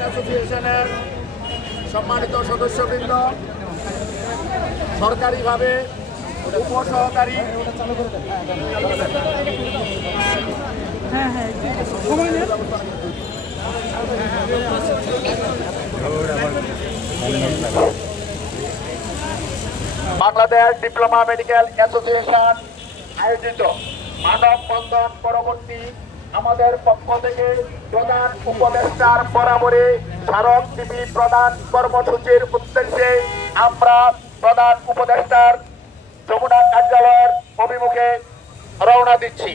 অ্যাসোসিয়েশনের সম্মানিত সদস্যবৃন্দ সরকারিভাবে উপসহকারী। বাংলাদেশ ডিপ্লোমা মেডিকেল অ্যাসোসিয়েশন আয়োজিত মানব বন্ধন পরবর্তী আমাদের পক্ষ থেকে প্রধান উপদেষ্টার বরাবরে স্মারক লিপি প্রধান কর্মসূচির উদ্দেশ্যে আমরা প্রধান উপদেষ্টার যমুনা কার্যালয়ের অভিমুখে রওনা দিচ্ছি।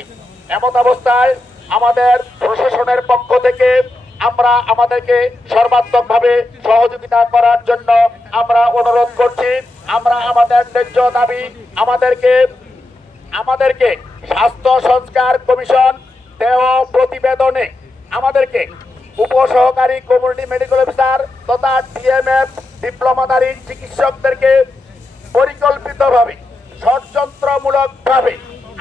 এমন অবস্থায় আমাদের প্রশাসনের পক্ষ থেকে আমরা আমাদেরকে সর্বাত্মকভাবে সহযোগিতা করার জন্য আমরা অনুরোধ করছি। আমরা আমাদের ন্যায্য দাবি আমাদেরকে আমাদেরকে স্বাস্থ্য সংস্কার কমিশন দেহ প্রতিবেদনে আমাদেরকে উপসহকারী কমিউনিটি মেডিকেল অফিসার তথা ডিএমএফ ডিপ্লোমাধারী চিকিৎসকদেরকে পরিকল্পিতভাবে, ষড়যন্ত্রমূলকভাবে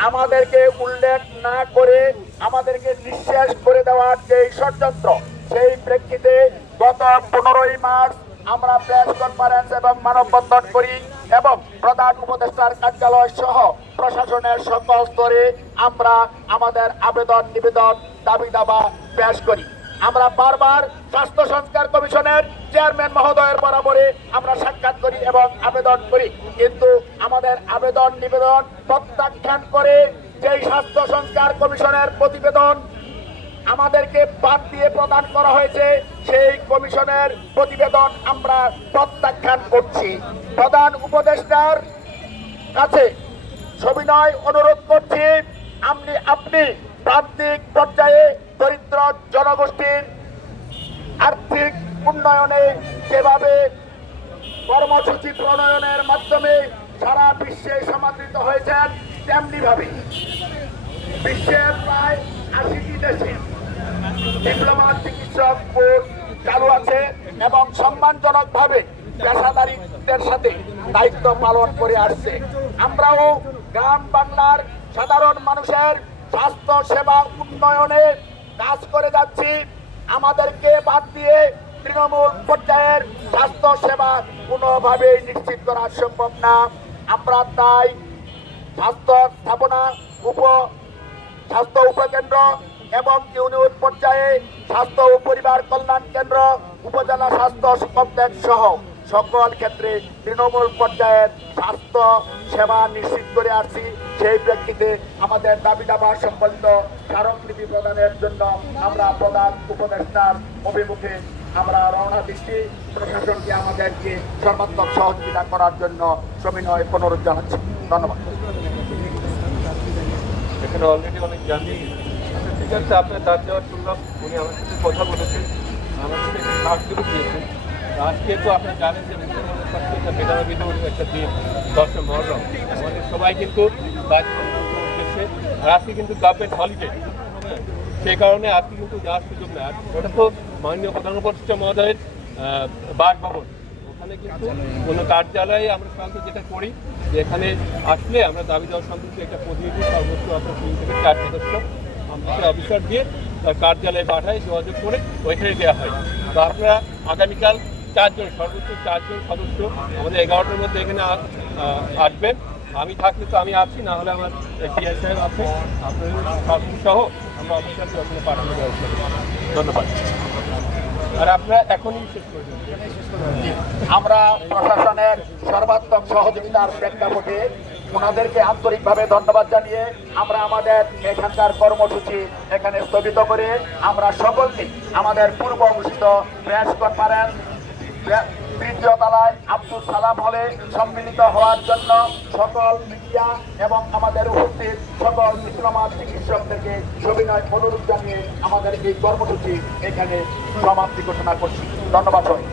আমাদেরকে উল্লেখ না করে আমাদেরকে নিঃশেষ করে দেওয়ার যে ষড়যন্ত্র, সেই প্রেক্ষিতে গত পনেরোই মার্চ আমরা প্রেস কনফারেন্স এবং মানববন্ধন করি এবং প্রধান উপদেষ্টার কার্যালয় সহ প্রশাসনের সকল স্তরে আমরা আমাদের আবেদন নিবেদন দাবি দাবা পেশ করি। আমরা বারবার স্বাস্থ্য সংস্কার কমিশনের চেয়ারম্যান মহোদয়ের বরাবরে আমরা সাক্ষাৎ করি এবং আবেদন করি। কিন্তু আমাদের আবেদন নিবেদন প্রত্যাখ্যান করে যেই স্বাস্থ্য সংস্কার কমিশনের প্রতিবেদন আমাদেরকে বাদ দিয়ে প্রদান করা হয়েছে, সেই কমিশনের প্রতিবেদন আমরা প্রত্যাখ্যান করছি। প্রধান উপদেষ্টার কাছে সবিনয় অনুরোধ করছি, আপনি আপনি প্রান্তিক পর্যায়ে দরিদ্র জনগোষ্ঠীর আর্থিক উন্নয়নে যেভাবে কর্মসূচি প্রণয়নের মাধ্যমে সারা বিশ্বে সমাদৃত হয়েছেন তেমনিভাবে বিশ্বের প্রায় আশিটি দেশে ডিপ্লোমা, চিকিৎসক চালু আছে এবং সম্মানজনকভাবে পেশাদারিত্বের সাথে দায়িত্ব পালন করে আসছে। আমরাও গ্রাম বাংলার সাধারণ মানুষের স্বাস্থ্য সেবা উন্নয়নে কাজ করে যাচ্ছি। আমাদেরকে বাদ দিয়ে তৃণমূল পর্যায়ের স্বাস্থ্য সেবা কোনোভাবেই নিশ্চিত করা সম্ভব না। আমরা তাই স্বাস্থ্য স্থাপনা, উপ স্বাস্থ্য উপকেন্দ্র এবং ইউনিয়ন পর্যায়ে স্বাস্থ্য ও পরিবার কল্যাণ কেন্দ্র, উপজেলা স্বাস্থ্য কমপ্লেক্স সহ সকল ক্ষেত্রে তৃণমূল পর্যায়ের স্বাস্থ্য সেবা নিশ্চিত করে আসছি। সেই প্রেক্ষিতে আমাদের দাবি দাবা সম্বলিত স্মারকলিপি প্রদানের জন্য আমরা প্রধান উপদেষ্টার অভিমুখে আমরা রওনা দিচ্ছি। প্রশাসনকে আমাদেরকে সর্বাত্মক সহযোগিতা করার জন্য সবিনয় অনুরোধ জানাচ্ছি ধন্যবাদ। এখানে অলরেডি অনেক জানি। আচ্ছা ঠিক আছে আপনার দাঁত যাওয়ার শুনলাম উনি আমার সাথে কথা বলেছেন। আমার সাথে একটা কার্ডগুলো দিয়েছেন। আজকে তো আপনি জানেন যে মুসলমানের পক্ষে একটা বিধি একটা দিন দশে মহরম। আমাদের সবাই কিন্তু উদ্দেশ্যে, আর আজকে কিন্তু গভর্নমেন্ট হলিডে সেই কারণে আজকে কিন্তু যাওয়ার সুযোগ নেই। ওটা তো মাননীয় প্রধান উপদেষ্টা মহোদয়ের বাসভবন। ওখানে কিন্তু কোনো কার্যালয়ে আমরা সাধারণত যেটা করি এখানে আসলে আমরা দাবি দেওয়ার সম্পর্কে একটা প্রতিনিধি সর্বোচ্চ আপনার তিন থেকে চার সদস্য আমরা অফিসার দিয়ে তার কার্যালয়ে পাঠাই যোগাযোগ করে ওইখানে দেওয়া হয়। তো আপনারা আগামীকাল চারজন, সর্বোচ্চ চারজন সদস্য আমাদের এগারোটার মধ্যে এখানে আসবেন। আমি থাকলে তো আমি আছি, না হলে আমার টিআই সাহেব আছে, আপনাদের সহ আমরা অফিসারকে ওখানে পাঠানোর ব্যবস্থা ধন্যবাদ। আমরা প্রশাসনের সর্বাত্মক সহযোগিতার প্রেক্ষাপটে ওনাদেরকে আন্তরিকভাবে ধন্যবাদ জানিয়ে আমরা আমাদের এখানকার কর্মসূচি এখানে স্থগিত করে আমরা সকলকে আমাদের পূর্ব অনুষ্ঠিত প্রেস কনফারেন্স দ্বিতীয় তলায় আব্দুল সালাম হলে সম্মিলিত হওয়ার জন্য সকল মিডিয়া এবং আমাদের উপস্থিত সকল ইসলামা চিকিৎসকদেরকে সবিনয় অনুরোধ জানিয়ে আমাদের এই কর্মসূচি এখানে সমাপ্তি ঘোষণা করছি। ধন্যবাদ সবাই